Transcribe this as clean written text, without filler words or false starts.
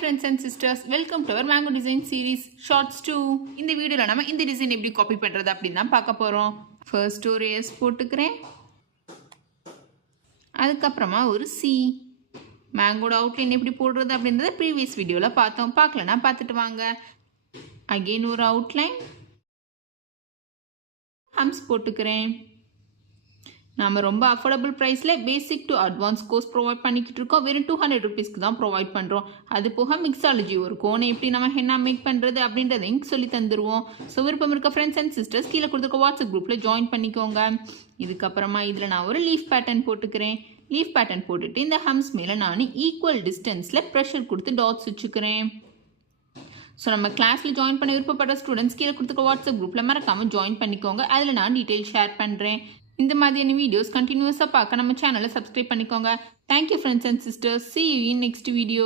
friends and sisters, welcome to our Mango Design series Shorts 2. இந்த வீடியோல நம்ம இந்த டிசைன் எப்படி காப்பி பண்றது அப்படினு தான் பார்க்க போறோம். ஃபர்ஸ்ட் ஒரு S போட்டுக்கிறேன். அதுக்கு அப்புறமா ஒரு C. மேங்கோட அவுட்லைன் எப்படி போடுறது அப்படின்றத ப்ரீவியஸ் வீடியோல பார்த்தோம். பார்க்கலனா பார்த்துட்டு வாங்க. அகைன் ஒரு அவுட்லைன். ஹம்ஸ் போட்டுக்கிறேன். நாம ரொம்ப அஃபோர்டபுள் ப்ரைஸில் basic to advance course provide பண்ணிக்கிட்டு இருக்கோம். வெறும் 200 ருபீஸ்க்கு தான் ப்ரொவைட் பண்ணுறோம். அது போக மிக்ஸாலஜி ஒரு கோனை எப்படி நம்ம ஹென்னா மேக் பண்ணுறது அப்படின்றதையும் சொல்லி தந்துடுவோம். ஸோ விருப்பம் இருக்க ஃப்ரெண்ட்ஸ் அண்ட் சிஸ்டர்ஸ் கீழே கொடுத்துருக்க வாட்ஸ்அப் குரூப்பில் ஜாயின் பண்ணிக்கோங்க. இதுக்கப்புறமா இதில் நான் ஒரு லீஃப் பேட்டர்ன் போட்டுக்கிறேன். லீஃப் பேட்டர்ன் போட்டுட்டு இந்த ஹம்ஸ் மேலே நான் ஈக்குவல் டிஸ்டன்ஸில் ப்ரெஷர் கொடுத்து டாட்ஸ் வச்சுக்கிறேன். ஸோ நம்ம கிளாஸில் ஜாயின் பண்ண விருப்பப்பட்ட ஸ்டூடெண்ட்ஸ் கீழே கொடுத்துருக்க வாட்ஸ்அப் குரூப்பில் மறக்காமல் ஜாயின் பண்ணிக்கோங்க. அதில் நான் டீட்டெயில் ஷேர் பண்ணுறேன். இந்த மாதிரியான வீடியோஸ் கண்டினியூஸாக பார்க்க நம்ம சேனலை சப்ஸ்கிரைப் பண்ணிக்கோங்க. Thank you friends and sisters. See you in next video.